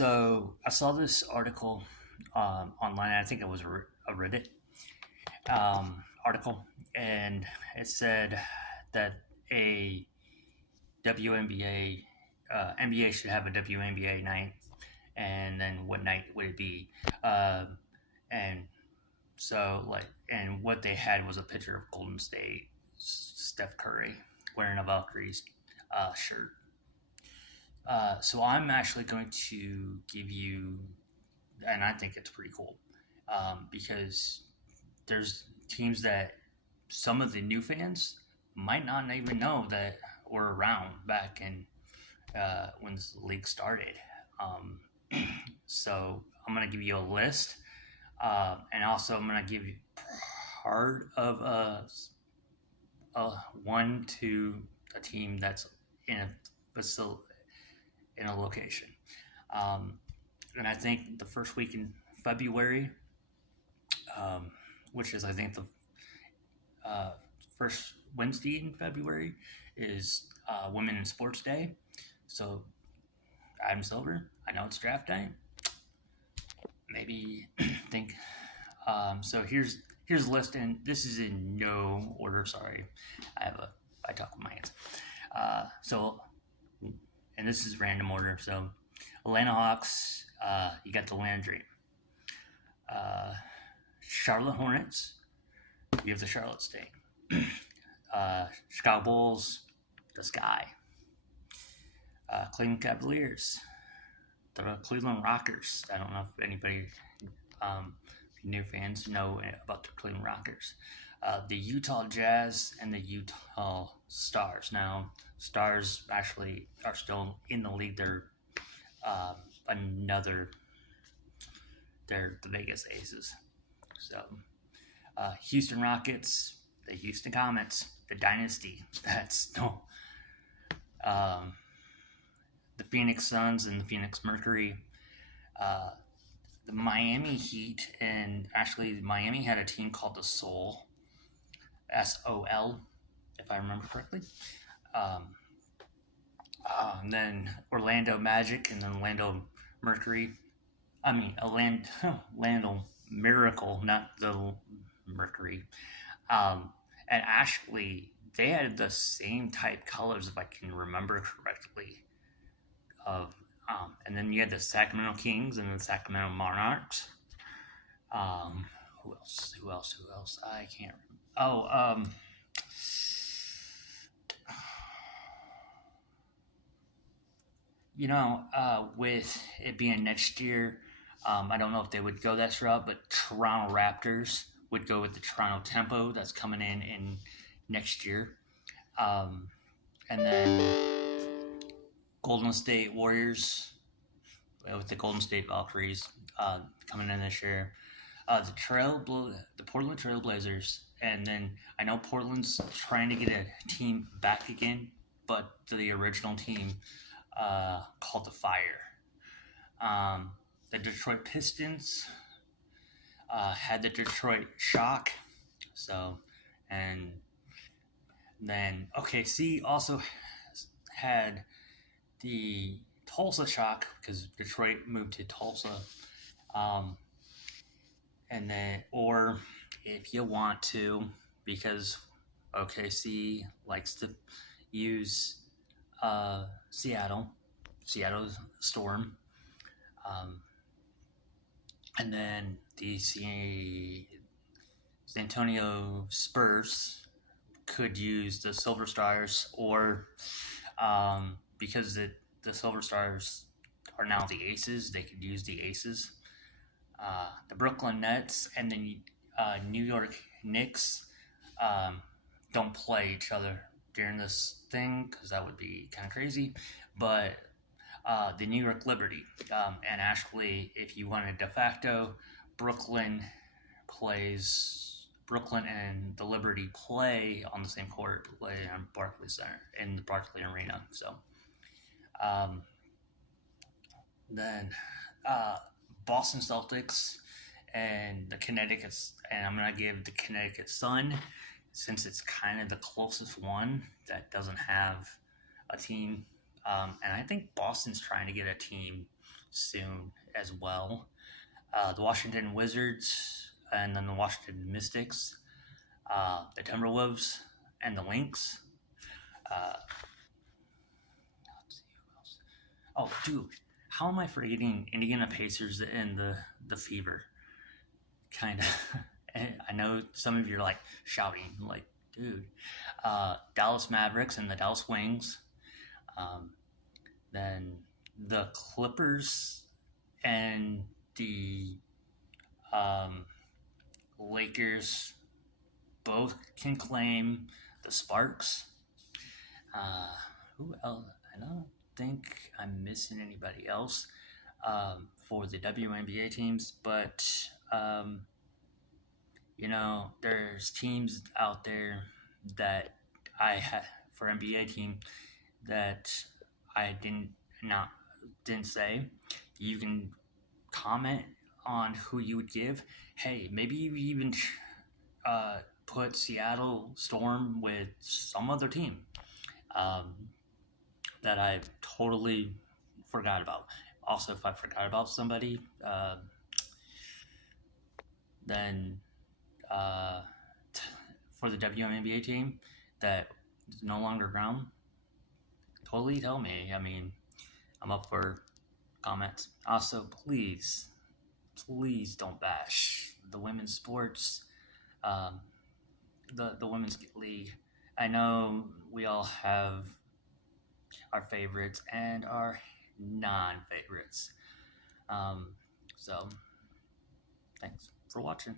So I saw this article online. I think it was a Reddit article, and it said that a WNBA NBA should have a WNBA night, and then what night would it be? And so and what they had was a picture of Golden State, Steph Curry wearing a Valkyries shirt. So I'm actually going to give you, and I think it's pretty cool because there's teams that some of the new fans might not even know that were around back in when this league started. Um, so I'm going to give you a list, and also I'm going to give you part of one to a team that's in a facility in a location. Um, and I think the first week in February, which is I think the first Wednesday in February, is Women in Sports Day. So Adam Silver, I know it's draft day. Maybe think. So here's a list, and this is in no order. Sorry, I talk with my hands. And this is random order. So Atlanta Hawks, you got the Landry. Charlotte Hornets, you have the Charlotte State. Chicago Bulls, the Sky. Cleveland Cavaliers, the Cleveland Rockers. I don't know if anybody, new fans, know about the Cleveland Rockers. The Utah Jazz and the Utah Stars. Now, Stars actually are still in the league. They're they're the Vegas Aces. So, Houston Rockets, the Houston Comets, the Dynasty. That's no. The Phoenix Suns and the Phoenix Mercury. The Miami Heat, and actually Miami had a team called the Soul, SOL, if I remember correctly. And then Orlando Magic, and then Orlando Mercury. I mean, Orlando Miracle, not the Mercury. And actually, they had the same type colors, if I can remember correctly. And then you had the Sacramento Kings and the Sacramento Monarchs. Who else? I can't remember. With it being next year, I don't know if they would go that route, but Toronto Raptors would go with the Toronto Tempo that's coming in next year. And then Golden State Warriors with the Golden State Valkyries coming in this year. The Portland Trail Blazers, and then I know Portland's trying to get a team back again, but the original team called the Fire. The Detroit Pistons had the Detroit Shock. So, and then OKC also had the Tulsa Shock because Detroit moved to Tulsa. And then, or if you want to, because OKC likes to use Seattle Storm. And then the San Antonio Spurs could use the Silver Stars, or because the Silver Stars are now the Aces, they could use the Aces. The Brooklyn Nets and the New York Knicks don't play each other during this thing because that would be kind of crazy. But the New York Liberty, and actually, if you want a de facto, Brooklyn and the Liberty play on the same court, play on Barclays Center in the Barclays Arena. So, then Boston Celtics and the Connecticut, and I'm gonna give the Connecticut Sun, since it's kind of the closest one that doesn't have a team. And I think Boston's trying to get a team soon as well. The Washington Wizards, and then the Washington Mystics, the Timberwolves, and the Lynx. Uh, let's see who else. Oh, dude, how am I forgetting Indiana Pacers and the Fever? Kind of. I know some of you are like shouting, like, dude. Dallas Mavericks and the Dallas Wings. Um, then the Clippers and the um, Lakers both can claim the Sparks. Uh, who else? I don't think I'm missing anybody else for the WNBA teams, but there's teams out there that I had for NBA team that I didn't say. You can comment on who you would give. Hey, maybe you even put Seattle Storm with some other team um, that I totally forgot about. Also, if I forgot about somebody, then uh, for the WNBA team that is no longer around, totally tell me. I mean, I'm up for comments. Also, please don't bash the women's sports, um, the women's league. I know we all have our favorites and our non-favorites. So, thanks for watching.